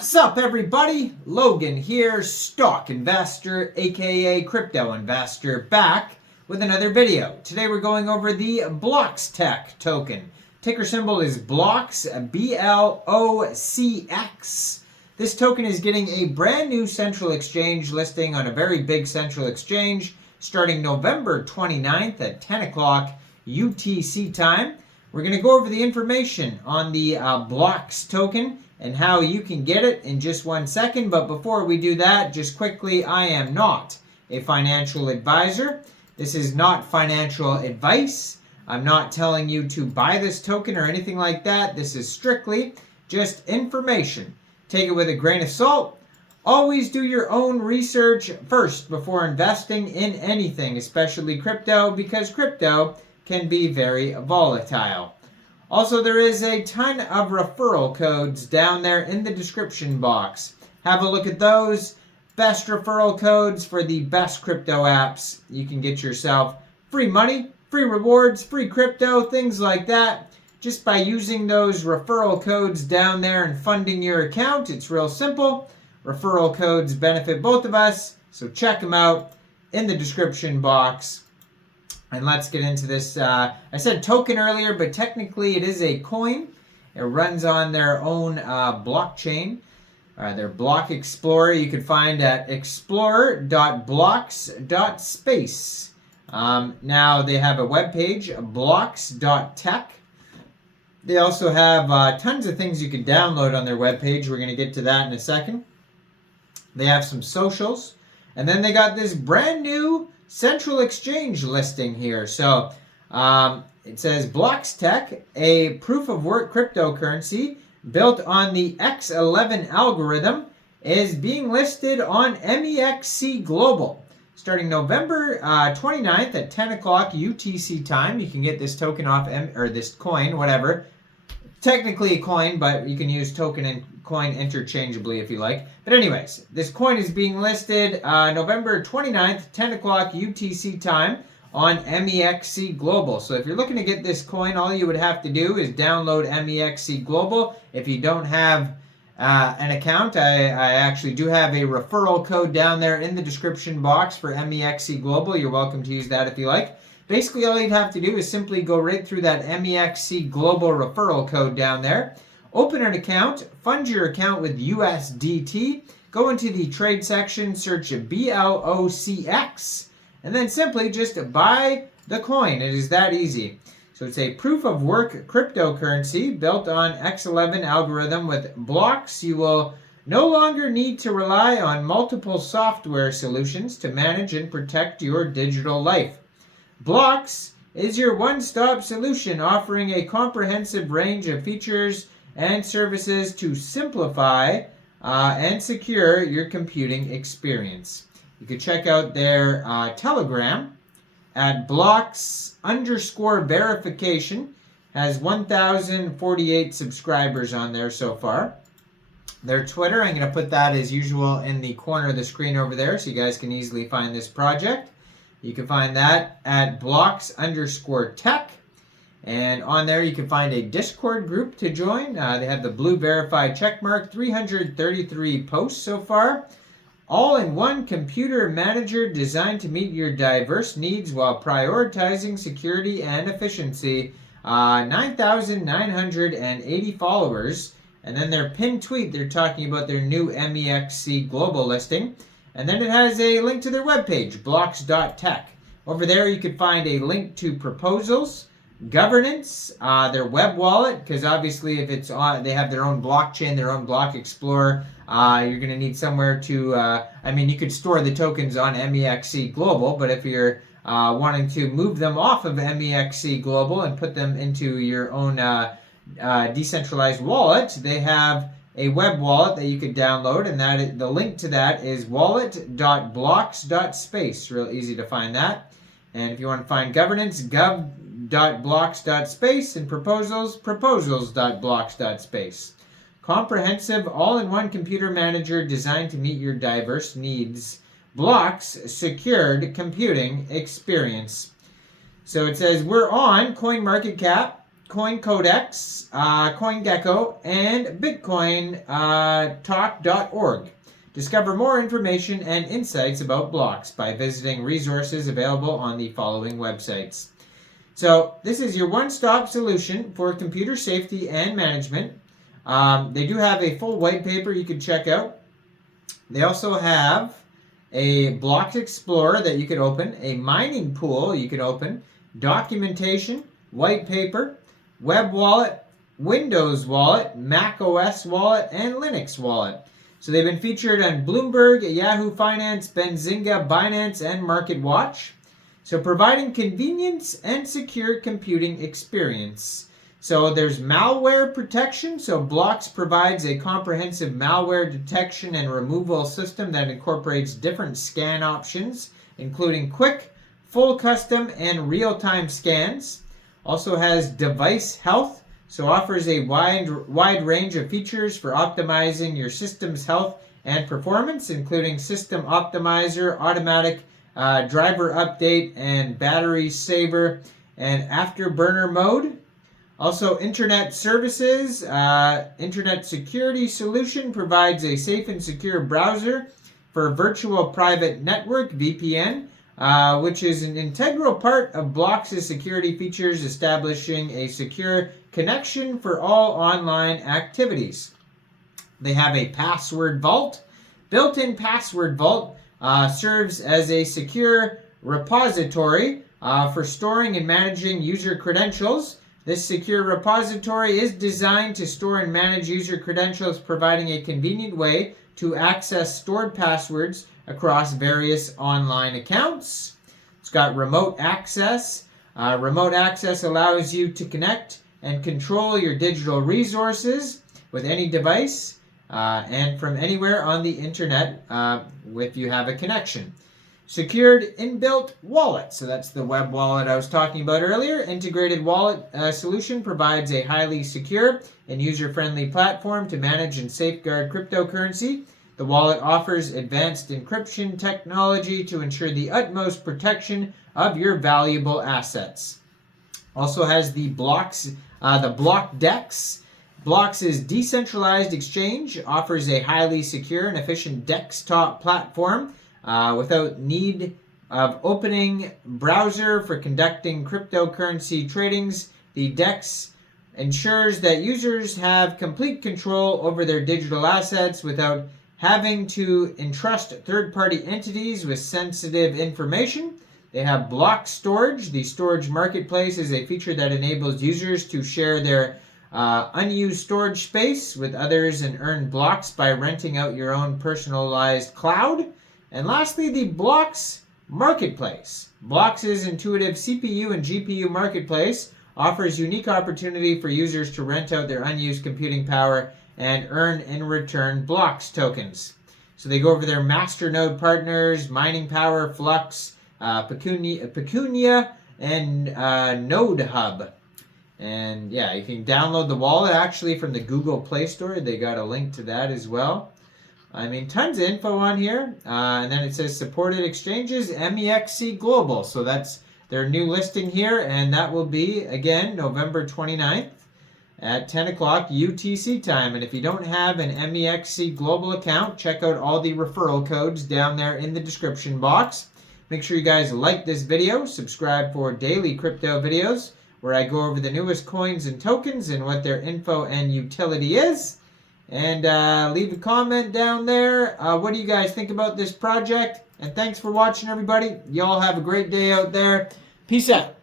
Sup everybody, Logan here, stock investor aka crypto investor, back with another video. Today we're going over the Blocx Tech token. Ticker symbol is Blocx, BLOCX. This token is getting a brand new central exchange listing on a very big central exchange starting November 29th at 10 o'clock UTC time. We're going to go over the information on the Blocx token and how you can get it in just 1 second. But before we do that, just quickly, I am not a financial advisor. This is not financial advice. I'm not telling you to buy this token or anything like that. This is strictly just information. Take it with a grain of salt. Always do your own research first before investing in anything, especially crypto, because crypto can be very volatile. Also, there is a ton of referral codes down there in the description box. Have a look at those. Best referral codes for the best crypto apps. You can get yourself free money, free rewards, free crypto, things like that. Just by using those referral codes down there and funding your account. It's real simple. Referral codes benefit both of us, so check them out in the description box. And let's get into this. I said token earlier, but technically it is a coin. It runs on their own blockchain, their block explorer. You can find at explorer.blocx.space. Now they have a webpage, blocx.tech. They also have tons of things you can download on their webpage. We're going to get to that in a second. They have some socials. And then they got this brand new central exchange listing here. So it says Blocx Tech, a proof of work cryptocurrency built on the X11 algorithm, is being listed on Mexc Global starting November 29th at 10 o'clock UTC time. You can get this token off or this coin, whatever. Technically a coin, but you can use token and coin interchangeably if you like. But anyways, this coin is being listed November 29th, 10 o'clock UTC time on Mexc Global. So if you're looking to get this coin, all you would have to do is download Mexc Global. If you don't have an account, I actually do have a referral code down there in the description box for Mexc Global. You're welcome to use that if you like. Basically, all you'd have to do is simply go right through that Mexc Global referral code down there. Open an account, fund your account with USDT, go into the trade section, search BLOCX, and then simply just buy the coin. It is that easy. So it's a proof of work cryptocurrency built on X11 algorithm with Blocx. You will no longer need to rely on multiple software solutions to manage and protect your digital life. Blocx is your one-stop solution, offering a comprehensive range of features and services to simplify and secure your computing experience. You can check out their Telegram at Blocx_verification. Has 1,048 subscribers on there so far. Their Twitter, I'm going to put that as usual in the corner of the screen over there so you guys can easily find this project. You can find that at Blocx_tech. And on there you can find a Discord group to join. They have the blue verified checkmark, 333 posts so far. All-in-one computer manager designed to meet your diverse needs while prioritizing security and efficiency. 9,980 followers. And then their pinned tweet, they're talking about their new Mexc Global listing. And then it has a link to their webpage, blocx.tech. Over there you could find a link to proposals, governance, their web wallet, because obviously if it's on, they have their own blockchain, their own block explorer, you're going to need somewhere to, you could store the tokens on Mexc Global, but if you're wanting to move them off of Mexc Global and put them into your own decentralized wallet, they have a web wallet that you could download, and the link to that is wallet.blocx.space. Real easy to find that. And if you want to find governance, gov.blocx.space, and proposals, proposals.blocx.space. Comprehensive all-in-one computer manager designed to meet your diverse needs. Blocx secured computing experience. So it says we're on CoinMarketCap, CoinCodex, CoinGecko, and BitcoinTalk.org. Discover more information and insights about Blocx by visiting resources available on the following websites. So this is your one-stop solution for computer safety and management. They do have a full white paper you can check out. They also have a Blocx Explorer that you could open, a mining pool you could open, documentation, white paper, web wallet, Windows wallet, Mac OS wallet, and Linux wallet. So they've been featured on Bloomberg, Yahoo Finance, Benzinga, Binance, and MarketWatch. So providing convenience and secure computing experience. So there's malware protection. So Blocx provides a comprehensive malware detection and removal system that incorporates different scan options, including quick, full custom, and real-time scans. Also has device health. So offers a wide range of features for optimizing your system's health and performance, including system optimizer, automatic driver update, and battery saver and afterburner mode. Also, internet services. Internet security solution provides a safe and secure browser for virtual private network, VPN, which is an integral part of Blocx's security features, establishing a secure connection for all online activities. They have a password vault. Built-in password vault serves as a secure repository for storing and managing user credentials. This secure repository is designed to store and manage user credentials, providing a convenient way to access stored passwords across various online accounts. It's got remote access. Remote access allows you to connect and control your digital resources with any device and from anywhere on the internet if you have a connection. Secured inbuilt wallet. So that's the web wallet I was talking about earlier. Integrated wallet solution provides a highly secure and user-friendly platform to manage and safeguard cryptocurrency. The wallet offers advanced encryption technology to ensure the utmost protection of your valuable assets. Also has the Blocx, the Blocx. Blocx's decentralized exchange offers a highly secure and efficient desktop platform without need of opening browser for conducting cryptocurrency tradings. The DEX ensures that users have complete control over their digital assets without having to entrust third-party entities with sensitive information. They have Blocx Storage. The storage marketplace is a feature that enables users to share their unused storage space with others and earn Blocx by renting out your own personalized cloud. And lastly, the Blocx Marketplace. Blocx's intuitive CPU and GPU marketplace offers unique opportunity for users to rent out their unused computing power and earn in return Blocx tokens. So they go over their masternode partners, Mining Power, Flux, Pecunia, and Node Hub. And yeah, you can download the wallet actually from the Google Play Store. They got a link to that as well. I mean, tons of info on here. And then it says supported exchanges, Mexc Global. So that's their new listing here. And that will be, again, November 29th at 10 o'clock UTC time. And if you don't have an Mexc Global account, check out all the referral codes down there in the description box. Make sure you guys like this video. Subscribe for daily crypto videos where I go over the newest coins and tokens and what their info and utility is. And leave a comment down there. What do you guys think about this project? And thanks for watching, everybody. Y'all have a great day out there. Peace out.